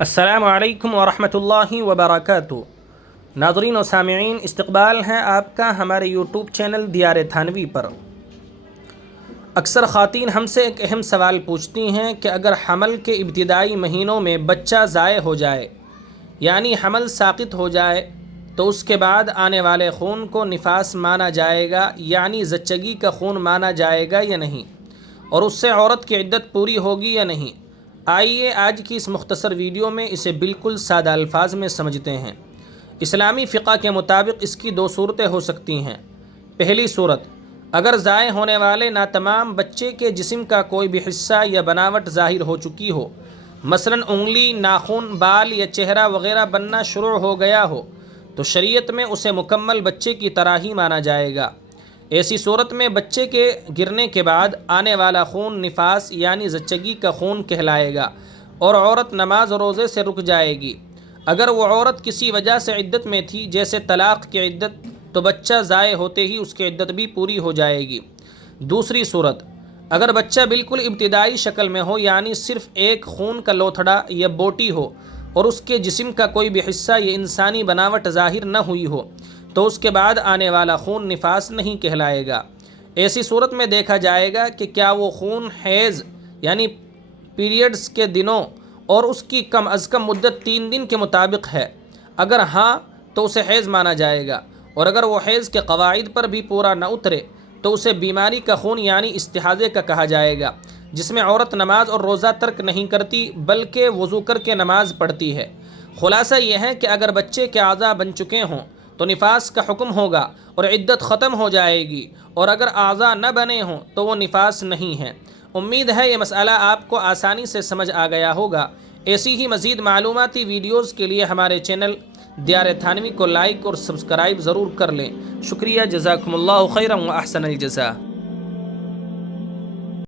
السلام علیکم ورحمۃ اللہ وبرکاتہ۔ ناظرین و سامعین، استقبال ہے آپ کا ہمارے یوٹیوب چینل دیار تھانوی پر۔ اکثر خواتین ہم سے ایک اہم سوال پوچھتی ہیں کہ اگر حمل کے ابتدائی مہینوں میں بچہ ضائع ہو جائے، یعنی حمل ساقط ہو جائے، تو اس کے بعد آنے والے خون کو نفاس مانا جائے گا، یعنی زچگی کا خون مانا جائے گا یا نہیں، اور اس سے عورت کی عدت پوری ہوگی یا نہیں؟ آئیے آج کی اس مختصر ویڈیو میں اسے بالکل سادہ الفاظ میں سمجھتے ہیں۔ اسلامی فقہ کے مطابق اس کی دو صورتیں ہو سکتی ہیں۔ پہلی صورت، اگر ضائع ہونے والے ناتمام بچے کے جسم کا کوئی بھی حصہ یا بناوٹ ظاہر ہو چکی ہو، مثلا انگلی، ناخن، بال یا چہرہ وغیرہ بننا شروع ہو گیا ہو، تو شریعت میں اسے مکمل بچے کی طرح ہی مانا جائے گا۔ ایسی صورت میں بچے کے گرنے کے بعد آنے والا خون نفاس یعنی زچگی کا خون کہلائے گا، اور عورت نماز و روزے سے رک جائے گی۔ اگر وہ عورت کسی وجہ سے عدت میں تھی، جیسے طلاق کی عدت، تو بچہ ضائع ہوتے ہی اس کی عدت بھی پوری ہو جائے گی۔ دوسری صورت، اگر بچہ بالکل ابتدائی شکل میں ہو، یعنی صرف ایک خون کا لوتھڑا یا بوٹی ہو، اور اس کے جسم کا کوئی بھی حصہ یا انسانی بناوٹ ظاہر نہ ہوئی ہو، تو اس کے بعد آنے والا خون نفاس نہیں کہلائے گا۔ ایسی صورت میں دیکھا جائے گا کہ کیا وہ خون حیض یعنی پیریڈز کے دنوں اور اس کی کم از کم مدت 3 دن کے مطابق ہے۔ اگر ہاں تو اسے حیض مانا جائے گا، اور اگر وہ حیض کے قواعد پر بھی پورا نہ اترے تو اسے بیماری کا خون یعنی استحاضے کا کہا جائے گا، جس میں عورت نماز اور روزہ ترک نہیں کرتی بلکہ وضو کر کے نماز پڑھتی ہے۔ خلاصہ یہ ہے کہ اگر بچے کے اعضاء بن چکے ہوں تو نفاس کا حکم ہوگا اور عدت ختم ہو جائے گی، اور اگر اعضاء نہ بنے ہوں تو وہ نفاس نہیں ہے۔ امید ہے یہ مسئلہ آپ کو آسانی سے سمجھ آ گیا ہوگا۔ ایسی ہی مزید معلوماتی ویڈیوز کے لیے ہمارے چینل دیار تھانوی کو لائک اور سبسکرائب ضرور کر لیں۔ شکریہ، جزاکم اللہ خیرا و احسن الجزاء۔